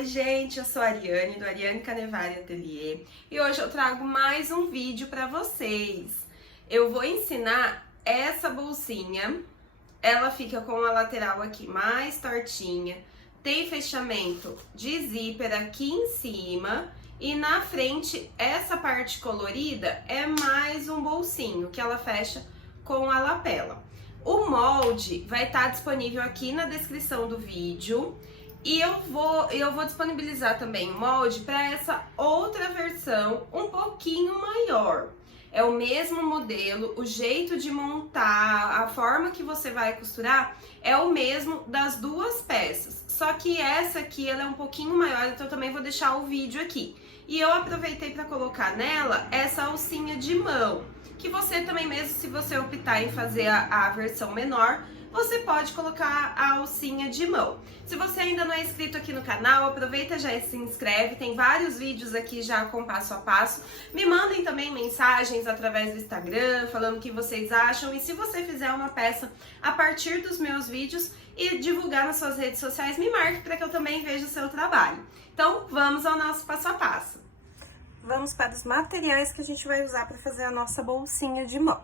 Oi gente, eu sou a Ariane, do Ariane Canevari Atelier, e hoje eu trago mais um vídeo para vocês. Eu vou ensinar essa bolsinha, ela fica com a lateral aqui mais tortinha, tem fechamento de zíper aqui em cima, e na frente, essa parte colorida é mais um bolsinho, que ela fecha com a lapela. O molde vai estar disponível aqui na descrição do vídeo. E eu vou disponibilizar também o molde para essa outra versão um pouquinho maior. É o mesmo modelo, o jeito de montar, a forma que você vai costurar é o mesmo das duas peças. Só que essa aqui ela é um pouquinho maior, então eu também vou deixar o vídeo aqui. E eu aproveitei para colocar nela essa alcinha de mão, que você também, mesmo se você optar em fazer a versão menor, você pode colocar a alcinha de mão. Se você ainda não é inscrito aqui no canal, aproveita já e se inscreve, tem vários vídeos aqui já com passo a passo. Me mandem também mensagens através do Instagram, falando o que vocês acham. E se você fizer uma peça a partir dos meus vídeos e divulgar nas suas redes sociais, me marque para que eu também veja o seu trabalho. Então, vamos ao nosso passo a passo. Vamos para os materiais que a gente vai usar para fazer a nossa bolsinha de mão.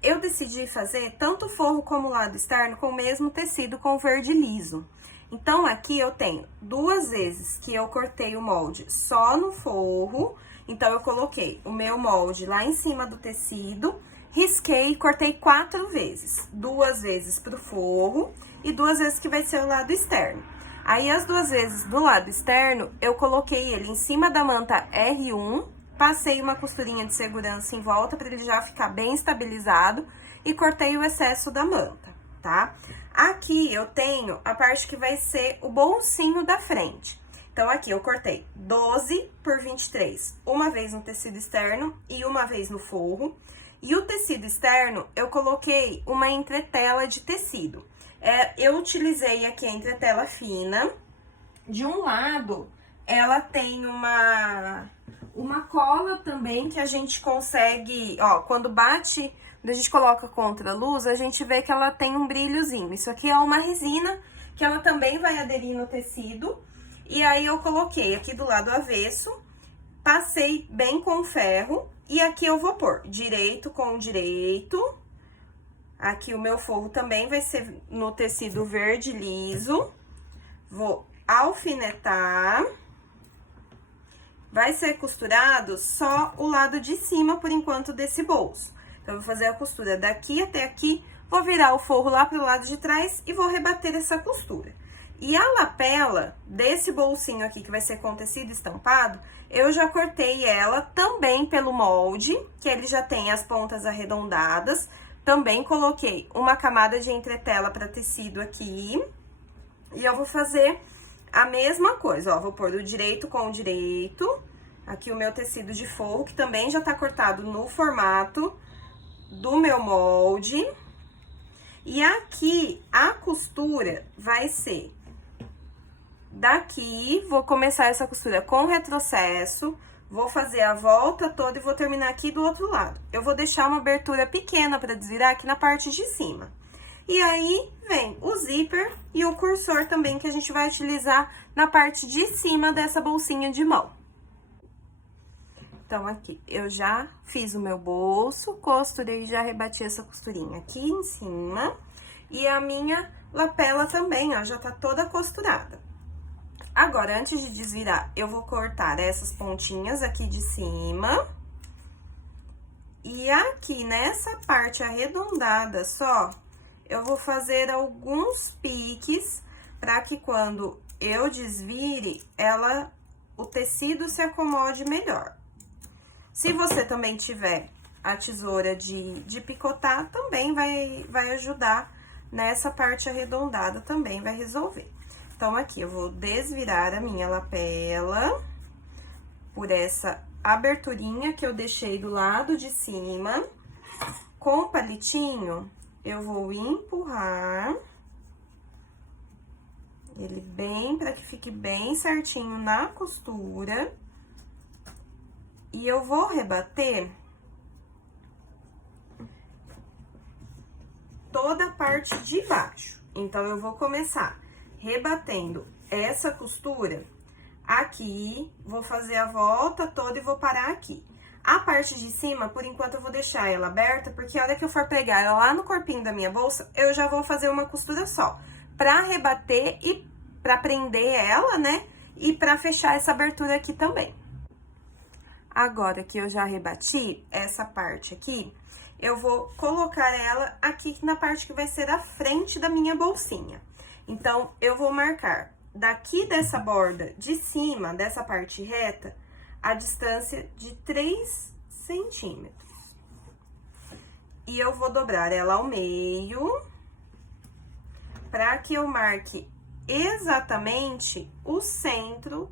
Eu decidi fazer tanto o forro como o lado externo com o mesmo tecido, com verde liso. Então, aqui eu tenho duas vezes que eu cortei o molde só no forro. Então, eu coloquei o meu molde lá em cima do tecido, risquei e cortei 4 vezes. 2 vezes pro forro e 2 vezes que vai ser o lado externo. Aí, as 2 vezes do lado externo, eu coloquei ele em cima da manta R1, passei uma costurinha de segurança em volta para ele já ficar bem estabilizado e cortei o excesso da manta, tá? Aqui eu tenho a parte que vai ser o bolsinho da frente. Então, aqui eu cortei 12 por 23, uma vez no tecido externo e uma vez no forro. E o tecido externo, eu coloquei uma entretela de tecido. Eu utilizei aqui a entretela fina. De um lado, ela tem uma cola também que a gente consegue, ó, quando bate, quando a gente coloca contra a luz, a gente vê que ela tem um brilhozinho. Isso aqui é uma resina que ela também vai aderir no tecido. E aí, eu coloquei aqui do lado avesso, passei bem com ferro e aqui eu vou pôr direito com direito. Aqui o meu forro também vai ser no tecido verde liso. Vou alfinetar. Vai ser costurado só o lado de cima, por enquanto, desse bolso. Então, eu vou fazer a costura daqui até aqui, vou virar o forro lá pro lado de trás e vou rebater essa costura. E a lapela desse bolsinho aqui, que vai ser com tecido estampado, eu já cortei ela também pelo molde, que ele já tem as pontas arredondadas. Também coloquei uma camada de entretela para tecido aqui. E eu vou fazer a mesma coisa, ó, vou pôr do direito com o direito, aqui o meu tecido de forro, que também já tá cortado no formato do meu molde. E aqui, a costura vai ser daqui, vou começar essa costura com retrocesso, vou fazer a volta toda e vou terminar aqui do outro lado. Eu vou deixar uma abertura pequena para desvirar aqui na parte de cima. E aí, vem o zíper e o cursor também, que a gente vai utilizar na parte de cima dessa bolsinha de mão. Então, aqui, eu já fiz o meu bolso, costurei e já rebati essa costurinha aqui em cima. E a minha lapela também, ó, já tá toda costurada. Agora, antes de desvirar, eu vou cortar essas pontinhas aqui de cima. E aqui, nessa parte arredondada só, eu vou fazer alguns piques para que quando eu desvire, o tecido se acomode melhor. Se você também tiver a tesoura de picotar, também vai ajudar nessa parte arredondada, também vai resolver. Então, aqui eu vou desvirar a minha lapela por essa aberturinha que eu deixei do lado de cima. Com o palitinho, eu vou empurrar ele bem, para que fique bem certinho na costura. E eu vou rebater toda a parte de baixo. Então, eu vou começar rebatendo essa costura aqui, vou fazer a volta toda e vou parar aqui. A parte de cima, por enquanto, eu vou deixar ela aberta, porque a hora que eu for pegar ela lá no corpinho da minha bolsa, eu já vou fazer uma costura só, pra rebater e pra prender ela, né? E pra fechar essa abertura aqui também. Agora que eu já rebati essa parte aqui, eu vou colocar ela aqui na parte que vai ser a frente da minha bolsinha. Então, eu vou marcar daqui dessa borda de cima, dessa parte reta, a distância de 3 centímetros. E eu vou dobrar ela ao meio, para que eu marque exatamente o centro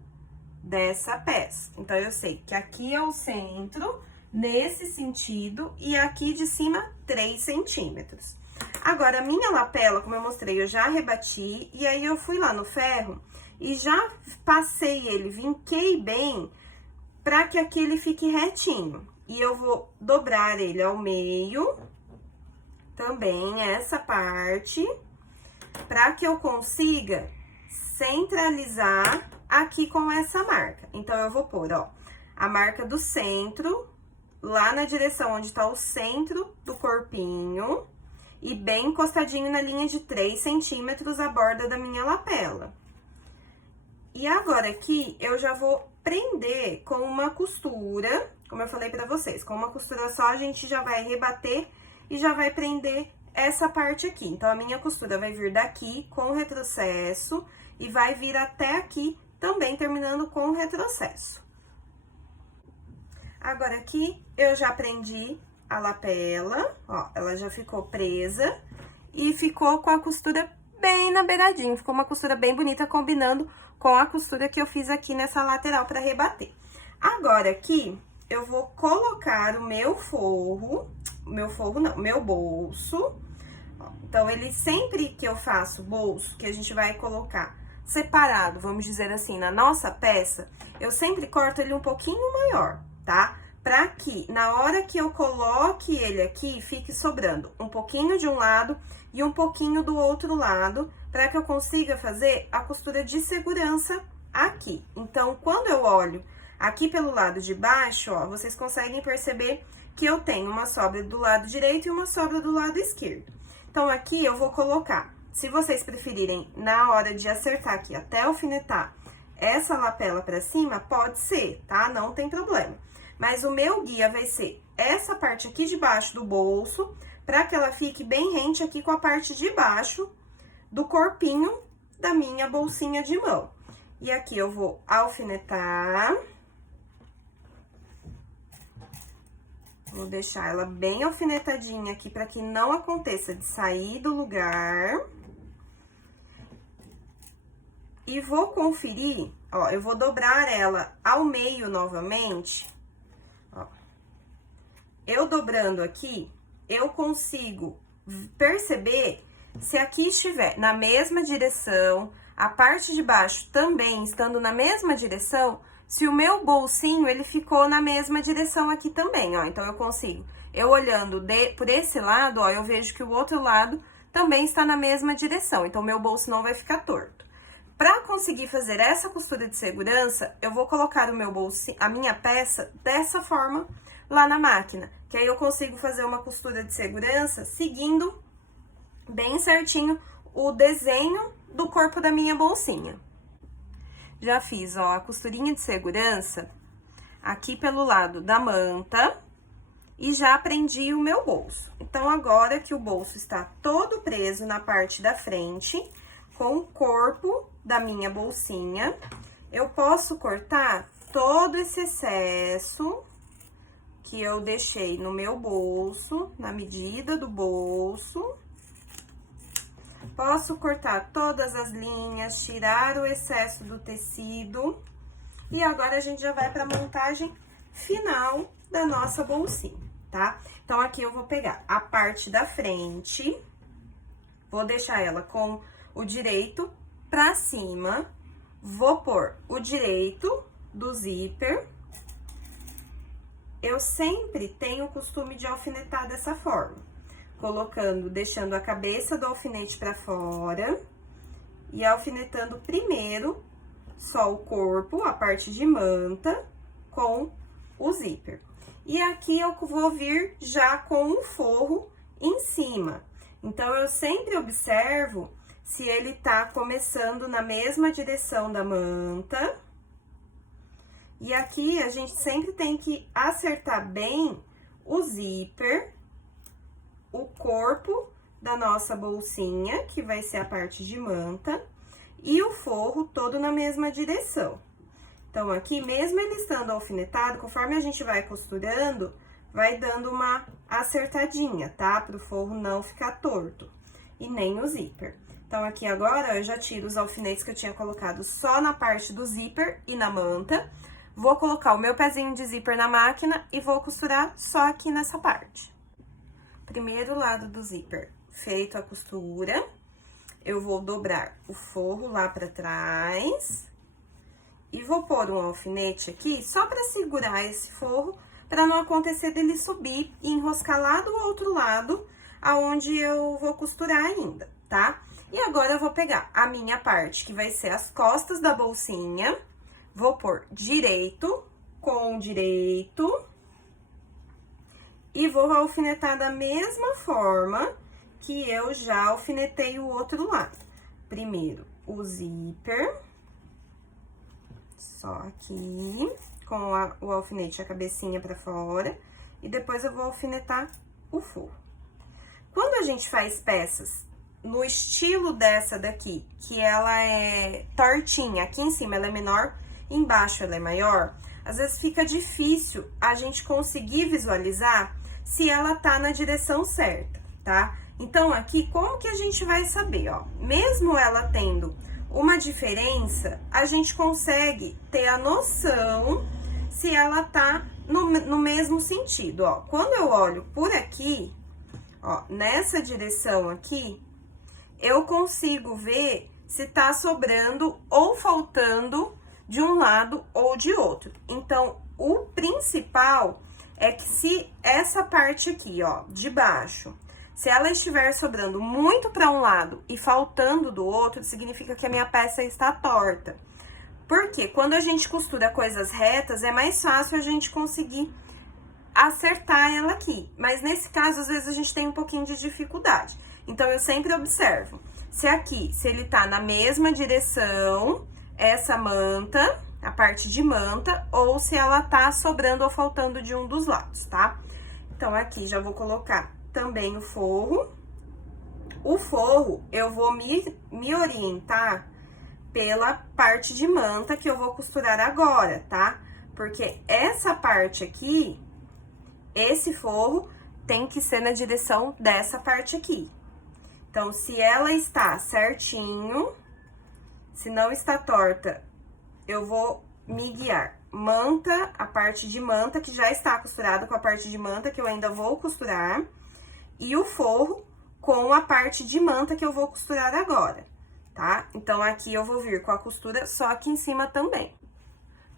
dessa peça. Então, eu sei que aqui é o centro, nesse sentido, e aqui de cima, 3 centímetros. Agora, a minha lapela, como eu mostrei, eu já rebati, e aí eu fui lá no ferro e já passei ele, vinquei bem, pra que aqui ele fique retinho. E eu vou dobrar ele ao meio, também essa parte, pra que eu consiga centralizar aqui com essa marca. Então, eu vou pôr, ó, a marca do centro, lá na direção onde tá o centro do corpinho, e bem encostadinho na linha de 3 centímetros a borda da minha lapela. E agora aqui, eu já vou prender com uma costura, como eu falei pra vocês, com uma costura só a gente já vai rebater e já vai prender essa parte aqui. Então, a minha costura vai vir daqui com o retrocesso e vai vir até aqui também, terminando com o retrocesso. Agora, aqui, eu já prendi a lapela, ó, ela já ficou presa e ficou com a costura bem na beiradinha. Ficou uma costura bem bonita, combinando com a costura que eu fiz aqui nessa lateral pra rebater. Agora, aqui, eu vou colocar o meu bolso. Então, ele sempre que eu faço bolso, que a gente vai colocar separado, vamos dizer assim, na nossa peça, eu sempre corto ele um pouquinho maior, tá? Pra que, na hora que eu coloque ele aqui, fique sobrando um pouquinho de um lado e um pouquinho do outro lado, pra que eu consiga fazer a costura de segurança aqui. Então, quando eu olho aqui pelo lado de baixo, ó, vocês conseguem perceber que eu tenho uma sobra do lado direito e uma sobra do lado esquerdo. Então, aqui eu vou colocar, se vocês preferirem, na hora de acertar aqui, até alfinetar essa lapela pra cima, pode ser, tá? Não tem problema. Mas o meu guia vai ser essa parte aqui de baixo do bolso, pra que ela fique bem rente aqui com a parte de baixo do corpinho da minha bolsinha de mão. E aqui eu vou alfinetar. Vou deixar ela bem alfinetadinha aqui pra que não aconteça de sair do lugar. E vou conferir, ó, eu vou dobrar ela ao meio novamente. Ó. Eu dobrando aqui, eu consigo perceber se aqui estiver na mesma direção, a parte de baixo também estando na mesma direção, se o meu bolsinho, ele ficou na mesma direção aqui também, ó. Então, eu consigo, eu olhando por esse lado, ó, eu vejo que o outro lado também está na mesma direção. Então, meu bolso não vai ficar torto. Pra conseguir fazer essa costura de segurança, eu vou colocar o meu bolsinho, a minha peça, dessa forma lá na máquina. Que aí eu consigo fazer uma costura de segurança seguindo bem certinho o desenho do corpo da minha bolsinha. Já fiz, ó, a costurinha de segurança aqui pelo lado da manta e já prendi o meu bolso. Então, agora que o bolso está todo preso na parte da frente, com o corpo da minha bolsinha, eu posso cortar todo esse excesso que eu deixei no meu bolso, na medida do bolso. Posso cortar todas as linhas, tirar o excesso do tecido. E agora, a gente já vai para a montagem final da nossa bolsinha, tá? Então, aqui eu vou pegar a parte da frente, vou deixar ela com o direito pra cima, vou pôr o direito do zíper. Eu sempre tenho o costume de alfinetar dessa forma. Colocando, deixando a cabeça do alfinete pra fora e alfinetando primeiro só o corpo, a parte de manta, com o zíper. E aqui eu vou vir já com o forro em cima. Então, eu sempre observo se ele tá começando na mesma direção da manta. E aqui, a gente sempre tem que acertar bem o zíper, o corpo da nossa bolsinha, que vai ser a parte de manta, e o forro todo na mesma direção. Então, aqui, mesmo ele estando alfinetado, conforme a gente vai costurando, vai dando uma acertadinha, tá? Para o forro não ficar torto, e nem o zíper. Então, aqui agora, eu já tiro os alfinetes que eu tinha colocado só na parte do zíper e na manta. Vou colocar o meu pezinho de zíper na máquina e vou costurar só aqui nessa parte. Primeiro lado do zíper, feito a costura, eu vou dobrar o forro lá pra trás e vou pôr um alfinete aqui só pra segurar esse forro, pra não acontecer dele subir e enroscar lá do outro lado, aonde eu vou costurar ainda, tá? E agora eu vou pegar a minha parte, que vai ser as costas da bolsinha, vou pôr direito com direito e vou alfinetar da mesma forma que eu já alfinetei o outro lado. Primeiro, o zíper, só aqui, com o alfinete, a cabecinha pra fora, e depois eu vou alfinetar o forro. Quando a gente faz peças no estilo dessa daqui, que ela é tortinha, aqui em cima ela é menor, embaixo ela é maior, às vezes fica difícil a gente conseguir visualizar se ela tá na direção certa, tá? Então, aqui, como que a gente vai saber, ó? Mesmo ela tendo uma diferença, a gente consegue ter a noção se ela tá no mesmo sentido, ó. Quando eu olho por aqui, ó, nessa direção aqui, eu consigo ver se tá sobrando ou faltando de um lado ou de outro. Então, o principal é que se essa parte aqui, ó, de baixo, se ela estiver sobrando muito para um lado e faltando do outro, significa que a minha peça está torta. Porque quando a gente costura coisas retas, é mais fácil a gente conseguir acertar ela aqui. Mas nesse caso, às vezes a gente tem um pouquinho de dificuldade. Então, eu sempre observo se aqui, se ele tá na mesma direção, essa manta, a parte de manta, ou se ela tá sobrando ou faltando de um dos lados, tá? Então, aqui já vou colocar também o forro. O forro, eu vou me orientar pela parte de manta que eu vou costurar agora, tá? Porque essa parte aqui, esse forro, tem que ser na direção dessa parte aqui. Então, se ela está certinho, se não está torta, eu vou me guiar. Manta, a parte de manta que já está costurada com a parte de manta que eu ainda vou costurar. E o forro com a parte de manta que eu vou costurar agora, tá? Então, aqui eu vou vir com a costura só aqui em cima também.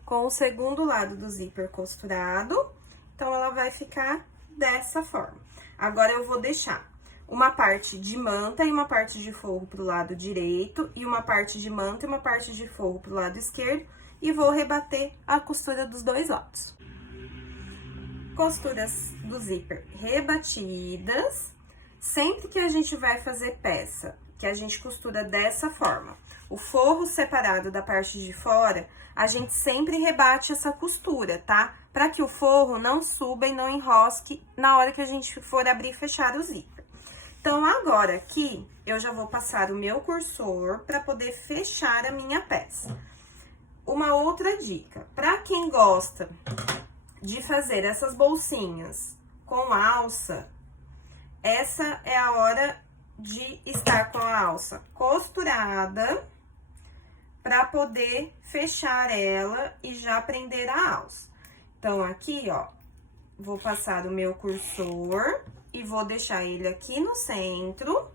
Com o segundo lado do zíper costurado, então, ela vai ficar dessa forma. Agora, eu vou deixar uma parte de manta e uma parte de forro pro lado direito, e uma parte de manta e uma parte de forro pro lado esquerdo, e vou rebater a costura dos dois lados. Costuras do zíper rebatidas. Sempre que a gente vai fazer peça, que a gente costura dessa forma, o forro separado da parte de fora, a gente sempre rebate essa costura, tá? Para que o forro não suba e não enrosque na hora que a gente for abrir e fechar o zíper. Então, agora aqui, eu já vou passar o meu cursor para poder fechar a minha peça. Uma outra dica, para quem gosta de fazer essas bolsinhas com alça, essa é a hora de estar com a alça costurada para poder fechar ela e já prender a alça. Então, aqui, ó, vou passar o meu cursor e vou deixar ele aqui no centro.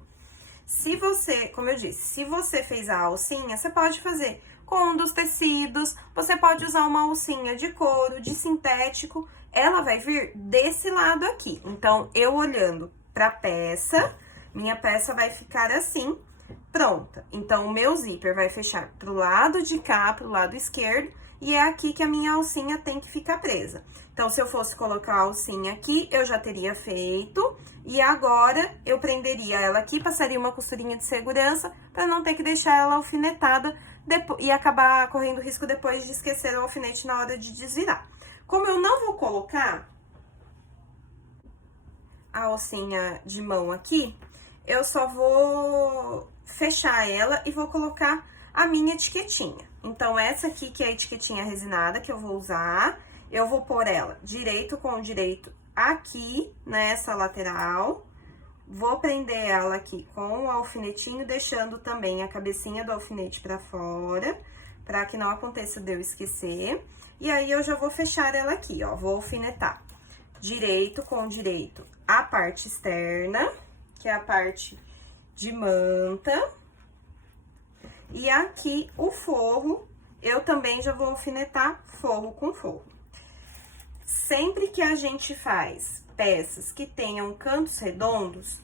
Se você, como eu disse, se você fez a alcinha, você pode fazer com um dos tecidos, você pode usar uma alcinha de couro, de sintético, ela vai vir desse lado aqui. Então, eu olhando pra peça, minha peça vai ficar assim, pronta. Então, o meu zíper vai fechar pro lado de cá, pro lado esquerdo, e é aqui que a minha alcinha tem que ficar presa. Então, se eu fosse colocar a alcinha aqui, eu já teria feito, e agora eu prenderia ela aqui, passaria uma costurinha de segurança, para não ter que deixar ela alfinetada e acabar correndo risco depois de esquecer o alfinete na hora de desvirar. Como eu não vou colocar a alcinha de mão aqui, eu só vou fechar ela e vou colocar a minha etiquetinha. Então, essa aqui que é a etiquetinha resinada que eu vou usar, eu vou pôr ela direito com direito aqui nessa lateral. Vou prender ela aqui com o alfinetinho, deixando também a cabecinha do alfinete pra fora, pra que não aconteça de eu esquecer. E aí, eu já vou fechar ela aqui, ó, vou alfinetar direito com direito a parte externa, que é a parte de manta. E aqui o forro, eu também já vou alfinetar forro com forro. Sempre que a gente faz peças que tenham cantos redondos,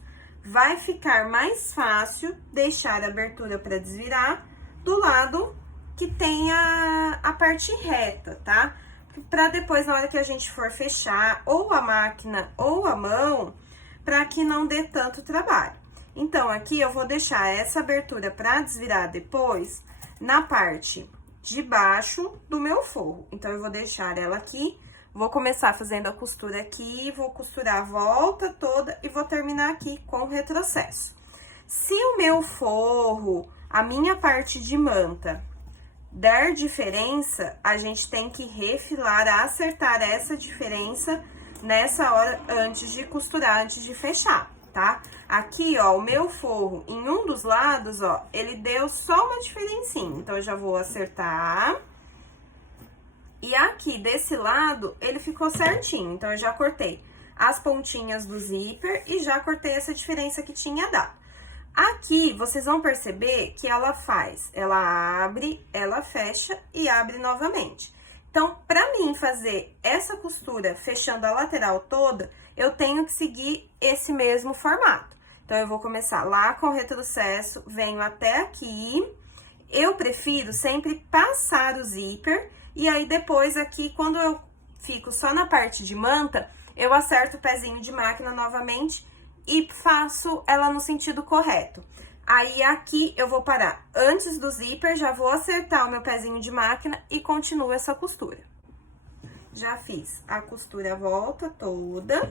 vai ficar mais fácil deixar a abertura para desvirar do lado que tem a parte reta, tá? Para depois, na hora que a gente for fechar, ou a máquina ou a mão, para que não dê tanto trabalho. Então, aqui eu vou deixar essa abertura para desvirar depois na parte de baixo do meu forro. Então, eu vou deixar ela aqui, vou começar fazendo a costura aqui, vou costurar a volta toda e vou terminar aqui com o retrocesso. Se o meu forro, a minha parte de manta, der diferença, a gente tem que refilar, acertar essa diferença nessa hora antes de costurar, antes de fechar, tá? Aqui, ó, o meu forro, em um dos lados, ó, ele deu só uma diferencinha. Então, eu já vou acertar. E aqui, desse lado, ele ficou certinho. Então, eu já cortei as pontinhas do zíper e já cortei essa diferença que tinha dado. Aqui, vocês vão perceber que ela abre, ela fecha e abre novamente. Então, pra mim fazer essa costura fechando a lateral toda, eu tenho que seguir esse mesmo formato. Então, eu vou começar lá com o retrocesso, venho até aqui. Eu prefiro sempre passar o zíper, e aí depois aqui, quando eu fico só na parte de manta, eu acerto o pezinho de máquina novamente e faço ela no sentido correto. Aí, aqui, eu vou parar antes do zíper, já vou acertar o meu pezinho de máquina e continuo essa costura. Já fiz a costura à volta toda.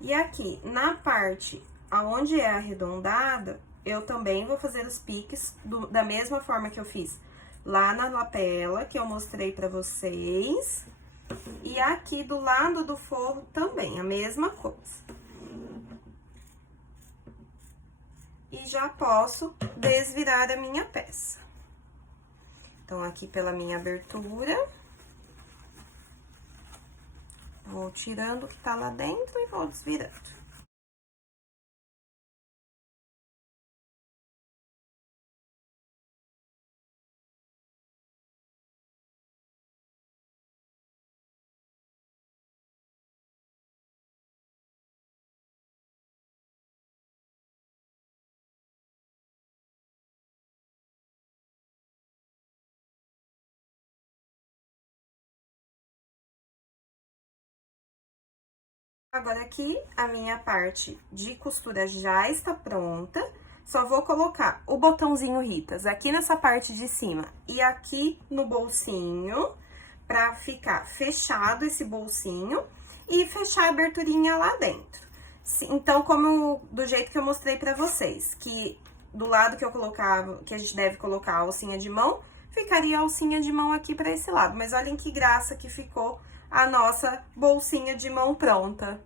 E aqui, na parte aonde é arredondada, eu também vou fazer os piques da mesma forma que eu fiz lá na lapela, que eu mostrei pra vocês. E aqui do lado do forro também, a mesma coisa. E já posso desvirar a minha peça. Então, aqui pela minha abertura, vou tirando o que tá lá dentro e vou desvirando. Agora, aqui, a minha parte de costura já está pronta. Só vou colocar o botãozinho Ritas aqui nessa parte de cima e aqui no bolsinho, pra ficar fechado esse bolsinho e fechar a aberturinha lá dentro. Então, do jeito que eu mostrei pra vocês, que do lado que eu colocava, que a gente deve colocar a alcinha de mão, ficaria a alcinha de mão aqui pra esse lado. Mas olhem que graça que ficou a nossa bolsinha de mão pronta.